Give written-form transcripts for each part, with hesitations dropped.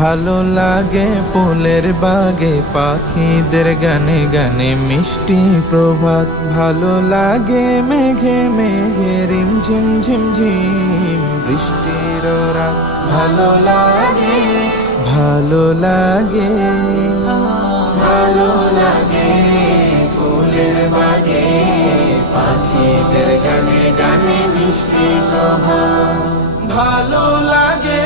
ভালো লাগে ফুলের বাগে পাখিদের গানে গানে মিষ্টি প্রভাত। ভালো লাগে মেঘে মেঘে রিমঝিম ঝিমঝিম বৃষ্টির রাত। ভালো লাগে ভালো লাগে ভালো লাগে ফুলের বাগে পাখিদের গানে গানে মিষ্টি প্রভাত। ভালো লাগে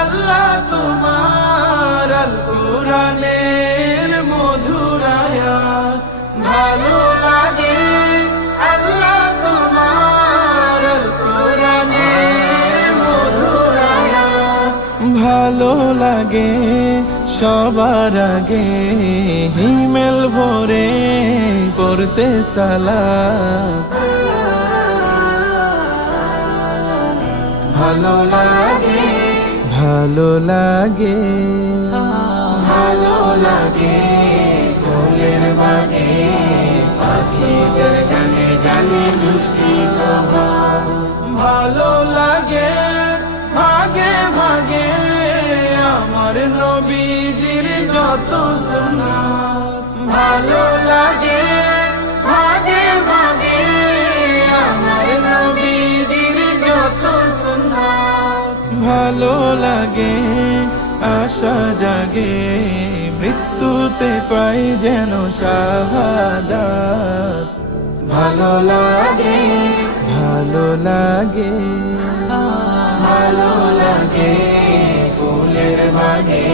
আল্লাহ তোমার আল কুরআনের মধুর আয়াত। ভালো লাগে আল্লাহ তোমার আল কুরআনের মধুর আয়াত। ভালো লাগে সবার আগে হিমেল ভরে পড়তে সালাত। ভালো লাগে ভালো লাগে ভালো লাগে ফুলের বাগে পাখিদের গানে গানে মিষ্টি প্রভাত। ভালো লাগে ভাগে ভাগে আমার নবীজির যত সুন্নাত। ভালো লাগে ভাগে ভাগে আমার নবীজির যত সুন্নাত। ভালো লাগে আশা জাগে মৃত্যুতে পাই যেন শাহাদাত। ভালো লাগে ভালো লাগে ভালো লাগে ফুলের বাগে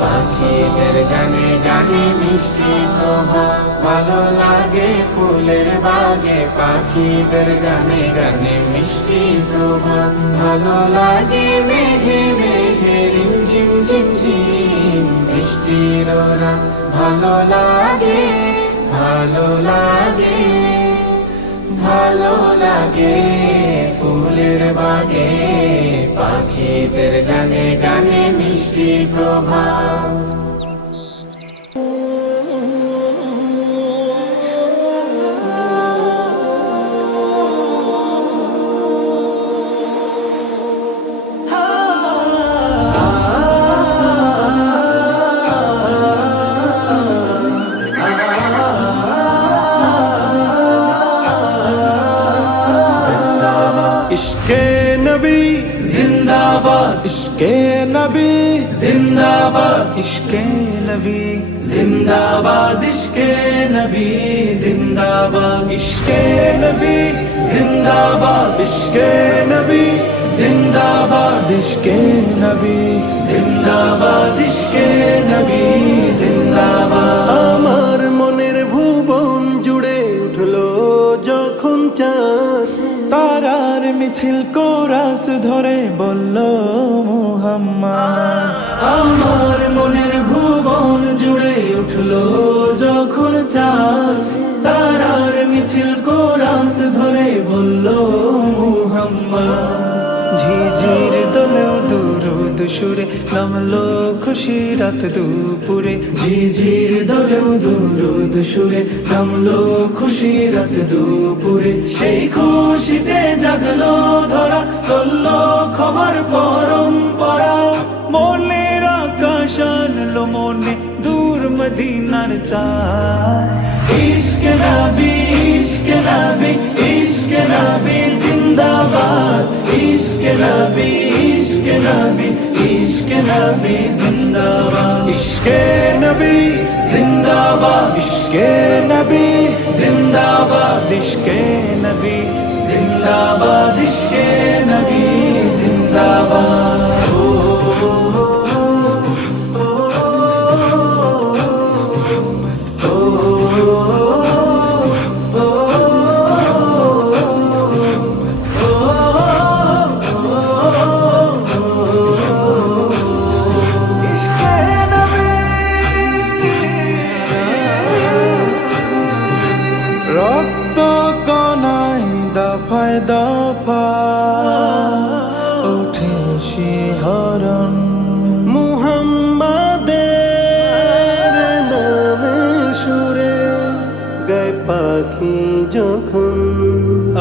পাখিদের গানে গানে মিষ্টি প্রভাত। ভালো লাগে ফুলের বাগে পাখিদের গানে গানে মিষ্টি প্রভাত। ভালো লাগে মেঘে মেঘে রিমঝিম ঝিমঝিম বৃষ্টির রাত। ভালো লাগে ভালো লাগে ভালো লাগে ফুলের বাগে পাখিদের গানে গানে মিষ্টি প্রভাত। इश्के नबी जिंदाबाद इश्के नबी जिंदाबाद इश्के नबी जिंदाबाद इश्के नबी जिंदाबाद इश्के नबी जिंदाबाद इश्के नबी जिंदाबाद इश्के नबी जिंदाबाद इश्के नबी जिंदाबाद। আমার মনের ভুবন জুড়ে উঠলো যখন চাঁদ তারার মিছিল কোরাস ধরে বলল মুহাম্মদ। আমার মনের ভুবন জুড়ে উঠলো যখন চাঁদ তারার মিছিল কোরাস ধরে বলল মুহাম্মদ। ঝিঝির দোলেও দুরুদ সুরে নামলো খুশি রাত দুপুরে। ঝিঝির দোলেও দুরুদ সুরে নামলো খুশি রাত দুপুরে। সেই খুশিতে জাগলো ধরা চললো খবর পরম্পরা। মনের আকাশ আনলো মনে দূর মদিনার চাঁদ। ইশকে নবী ইশকে নবী ইশকে নবী জিন্দাবাদ ইশকে নবী ইশকে নবী ইশকে নবী জিন্দাবাদ ইশকে নবী জিন্দাবাদ ইশকে নবী জিন্দাবাদ ইশকে নবী জিন্দাবাদ ইশকে নবী জিন্দাবাদ। রক্ত কণায় দফায় দফায় ওঠে শিহরণ। মুহাম্মাদের নামে সুরে গায় পাখি যখন।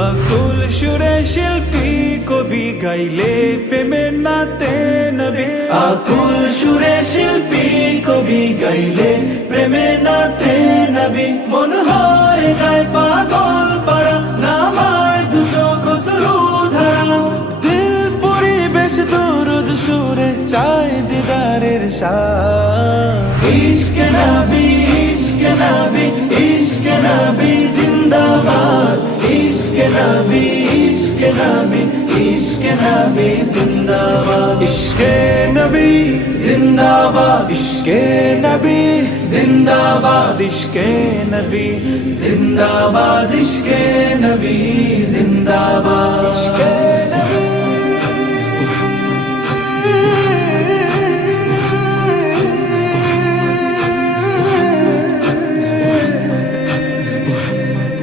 আকুল সুরে শিল্পী কবি গাইলে প্রেমের নাতে নবী আকুল সুরে শিল্পী কবি গাইলে প্রেমে নাতে নবী মন হয়ে যায় পাগল পারা নামায় দুটো কসরু ধারা দিল পরিবেশ দরুদ সুরে চাই দিদারের শাহ ইশকে নবী ইশকে নবী ইশকে নবী জিন্দাবাদ ইশকে নবী ইশকে নবী ইশকে নবী জিন্দাবাদ ইশকে নবী জিন্দাবাদ ইশকে নবী জিন্দাবাদ ইশকে নবী জিন্দাবাদ ইশকে নবী জিন্দাবাদ ইশকে নবী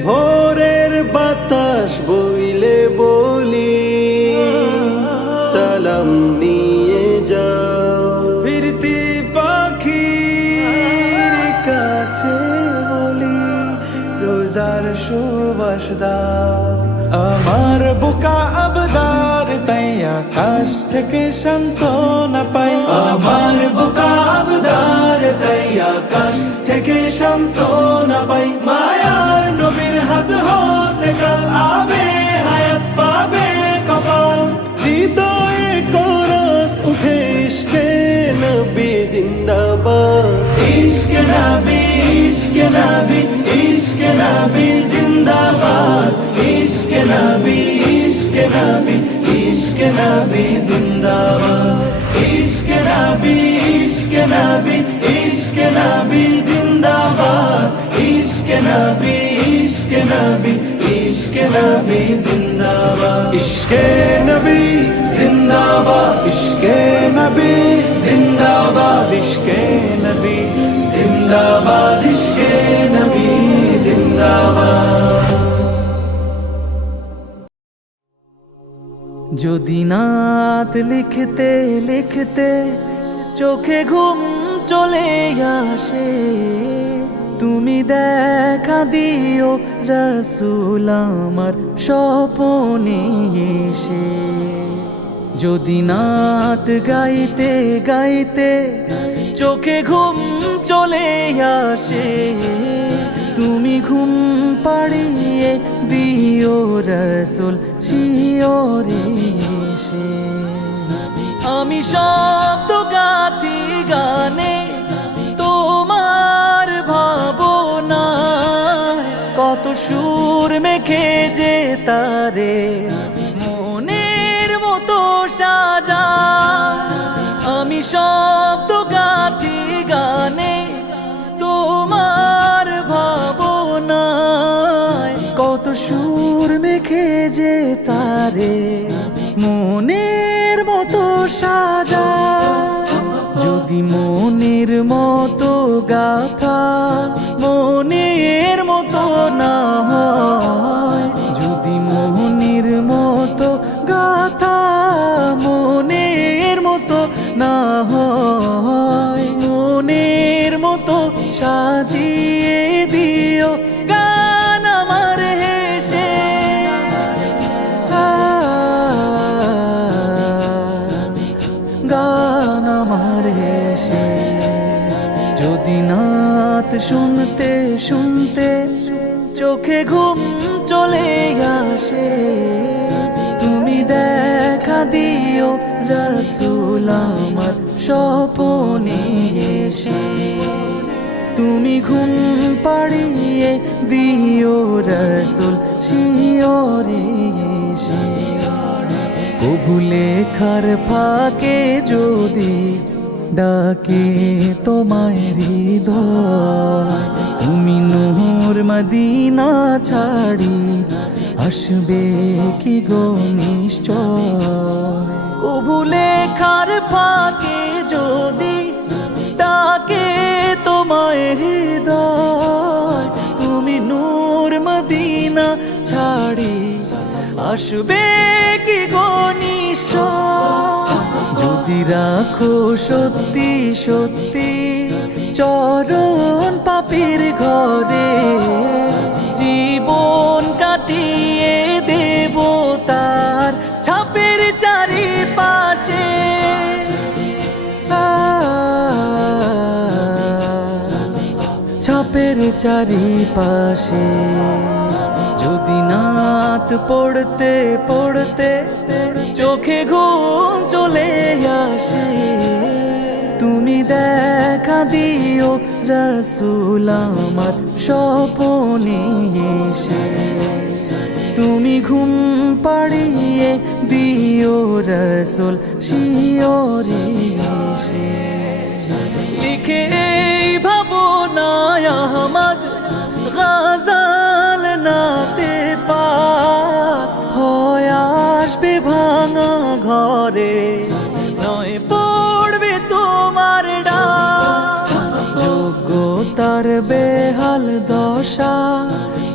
ভোরের বাতাস বইলে বলি সালাম নিয়ে যাও ফিরতি পাখির কাছে বলি রোজার সুবাস দাও আমার বোকা আবদার তাই আকাশ থেকে সান্ত্বনা পাই আমার বোকা আবদার তাই আকাশ থেকে সান্ত্বনা পাই মায়ার নবীর হাত হতে কাল আবে হায়াত পাবে কপাল হৃদয়ে কোরাস উঠে ইশকে নবী জিন্দাবাদ ইশকে নবী ইশকে নবী ইশকে নবী জিন্দাবাদ ইশকে নবী ইশকে নবী ইশকে নবী জিন্দাবাদ ইশকে নবী ইশকে নবী ইশকে নবী জিন্দাবাদ ইশকে নবী ইশকে নবী ইশকে নবী জিন্দাবাদ ইশকে নবী জিন্দাবাদ ইশকে নবী জিন্দাবাদ ইশকে নবী জিন্দাবাদ ইশকে নবী জিন্দাবাদ যদি নাত লিখতে লিখতে চোখে ঘুম চলে আসে তুমি দেখা দিও রাসূল আমার স্বপনে এসে যদি নাত গাইতে গাইতে চোখে ঘুম চলে আসে তুমি ঘুম পাড়িয়ে দিও রাসূল শিওরে এসে আমি শব্দ গাতি গানে তোমার ভাবনা কত সুর মেখে যে তারে মনের মতো সাজা আমি শব্দ গাতি গানে তোমার ভাবনায় কত সুর মেখে যে তারে মনের মতো সাজা যদি মনের মতো গাথা মনের মতো না হয় যদি মনের মতো গাথা মনের মতো না হয় মনের মতো সাজিয়ে দিও গান আমার হেসে গান আমার হেসে যদি নাত শুনতে শুনতে চোখে ঘুম চলে আসে তুমি দেখা দিও রাসূল আমার স্বপনে এসে তুমি ঘুম পাড়িয়ে দিও রাসূল শিওরে এসে কবু লেখার ফাঁকে যদি ডাকে তোমায় হৃদয় তুমি নূর মদিনা ছাড়ি আসবে কি গো নিশ্চয় কবু লেখার ফাঁকে যদি ডাকে তোমায় হৃদয় তুমি নূর মদিনা ছাড়ি আসবে কি গো নিশ্চয় যদি রাখো সত্যি সত্যি চরণ পাপীর ঘরে জীবন কাটিয়ে দেব তার ছাপের চারিপাশে চারিপাশে, যদি নাত পড়তে পড়তে চোখে ঘুম চলে আসে, তুমি দেখা দিও রাসূল আমার স্বপনে এসে, তুমি ঘুম পাড়িয়ে দিও রাসূল শিয়রে এসে। লিখে এই ভাবনায় আহমদ গাজাল নাতে পাক হয় আসবে ভাঙা ঘরে, নয় পড়বে তোমার ডাক। যোগ্যতার বেহাল দশা,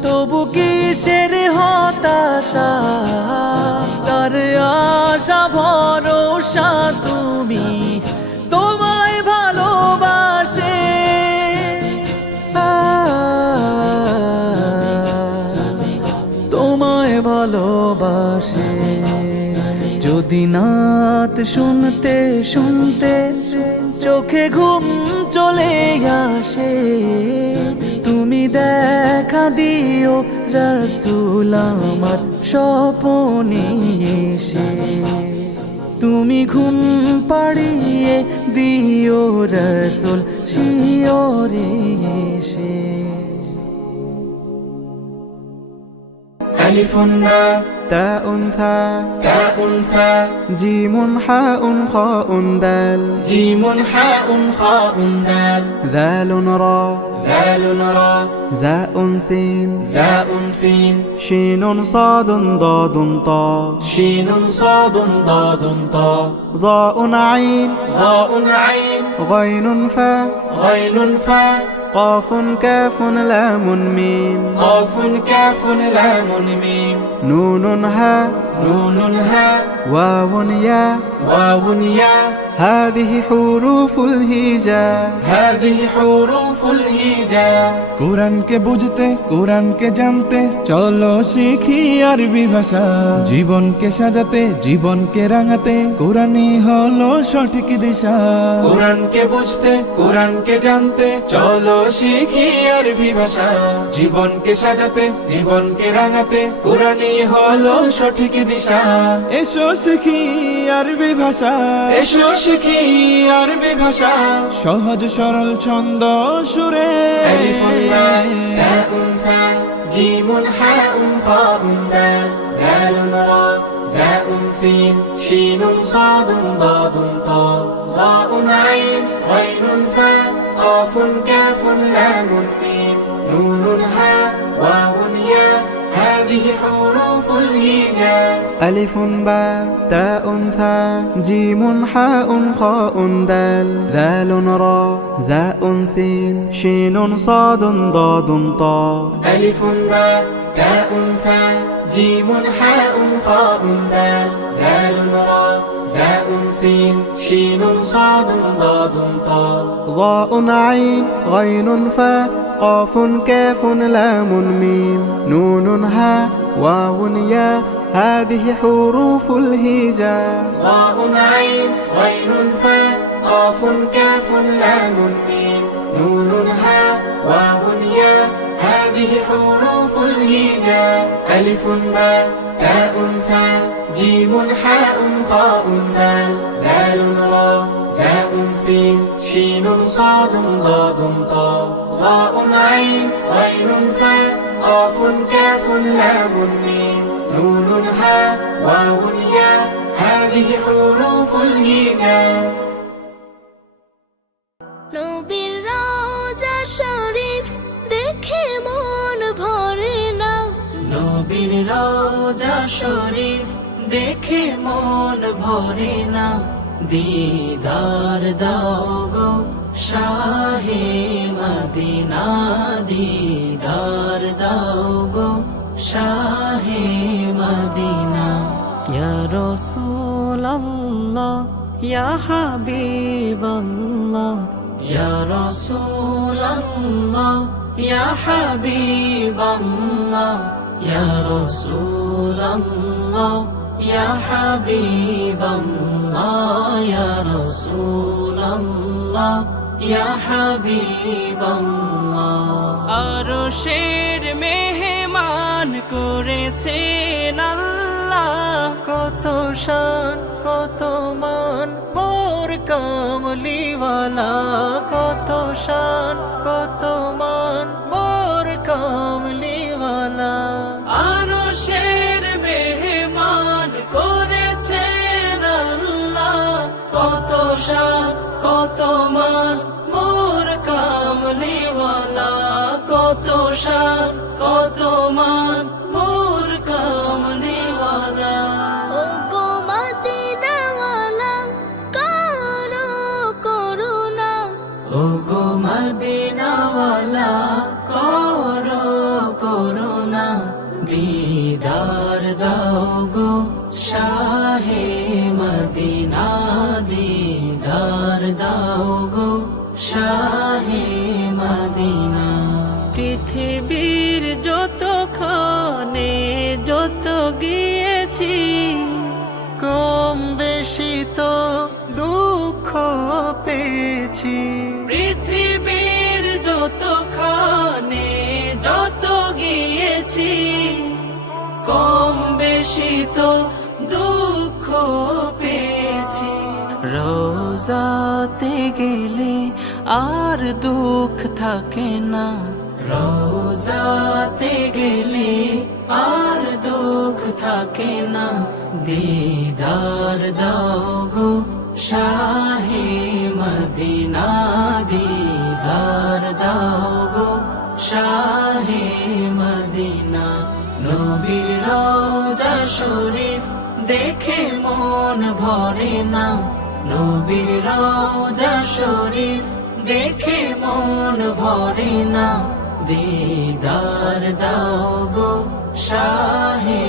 তবু কিসের হতাশা, তার আশা ভরসা তুমি, তোমায় ভালোবাসে। তোমায় ভালোবাসে। যদি নাত শুনতে শুনতে চোখে ঘুম চলে আসে, তুমি দেখা দিও রাসূল আমার স্বপনে এসে, তুমি ঘুম পাড়িয়ে দিও রাসূল শিয়রে এসে। ألف باء تاء ثاء تاء ثاء جيم حاء خاء دال جيم حاء خاء دال ذال را ذال را زاء سين زاء سين شين صاد ضاد طاء شين صاد ضاد طاء ضاء عين ضاء عين غين فاء غين فاء قاف كاف لام ميم قاف كاف لام ميم نون هاء نون هاء واو ياء واو ياء هذه حروف الهجاء هذه حروف الهجاء قرآن के বুঝতে قرآن के জানতে চলো শিখি আরবি ভাষা জীবনকে সাজাতে জীবনকে রাঙাতে কোরআনই হলো সঠিক দিশা قرآن के বুঝতে قرآن के জানতে চলো শিখি আরবি ভাষা জীবনকে সাজাতে জীবনকে রাঙাতে কোরআনই হলো সঠিক দিশা এসো শিখি আরবি ভাষা এসো শিখি আরবি ভাষা সহজ সরল ছন্দ সুরে ألف باء تاء ثاء جيم حاء خاء دال ذال را زاء سين شين صاد ضاد طاء ظاء عين غين فاء قاف كاف لام ميم نون هاء واو ياء هذه حروف الهجاء ألف باء تاء ثاء جيم حاء خاء دال ذال را زاء سين شين صاد ضاد طاء ألف باء تاء ثاء جيم حاء خاء دال ذال را زاء سين شين صاد ضاد طاء ضاء عين غين فاء قاف كاف لام ميم نون هاء واو ياء هذه حروف الهجاء ضاء عين غين فاء قاف كاف لام ميم نون هاء واو ياء هذه حروف الهجاء ألف باء تاء ثاء جيم حاء خاء دال ذال را زاء سين شين صاد ضاد طاء ظاء عين غين فاء قاف كاف لام ميم نون هاء واو ياء هذه حروف الهجاء নবীর রওজা শরীফ দেখে মন ভরে না নবীর রওজা শরীফ দেখে মন ভরে না দিদার দাও গো শাহে মদিনা দিদার দাও গো শাহে মদিনা ইয়া রাসূলুল্লাহ ইয়া হাবিবাল্লাহ ইয়া রাসূলুল্লাহ ইয়া হাবিবাল্লাহ ইয়া রাসূলুল্লাহ ইয়া হাবিবাল্লাহ ইয়া রাসূলুল্লাহ ইয়া হাবিবাল্লাহ। আরশের মেহমান করেছেন আল্লাহ, কত শান কত মান মোর কামলিওয়ালা, কত শান কত মান মোর কামলিওয়ালা। আরশের মেহমান করেছেন আল্লাহ, কত শান কত মান মোর কামলিওয়ালা, কত শান কত মান মোর কামলিওয়ালা। ও গো মদিনাওয়ালা করো করুণা, ও গো মদিনাওয়ালা করো করুণা, দিদার দাও গো শাহে মদিনা, দিদার দাও গো শাহে মদিনা। পৃথিবীর যতখানে যত গিয়েছি, কম বেশি তো দুঃখ পেয়েছি। পৃথিবীর যতখানে যত গিয়েছি, কম বেশি তো দুঃখ পেয়েছি। রোজাতে গেলে আর দুঃখ থাকে না, রোজাতে গেলে আর দুঃখ থাকে না, দিদার দাও গো শাহে মদিনা, দিদার দাও গো শাহে মদিনা। নবীর রওজা শরীফ দেখে মন ভরে না, নবীর রওজা শরীফ দেখে মন ভরে না, দিদার দাও গো শাহে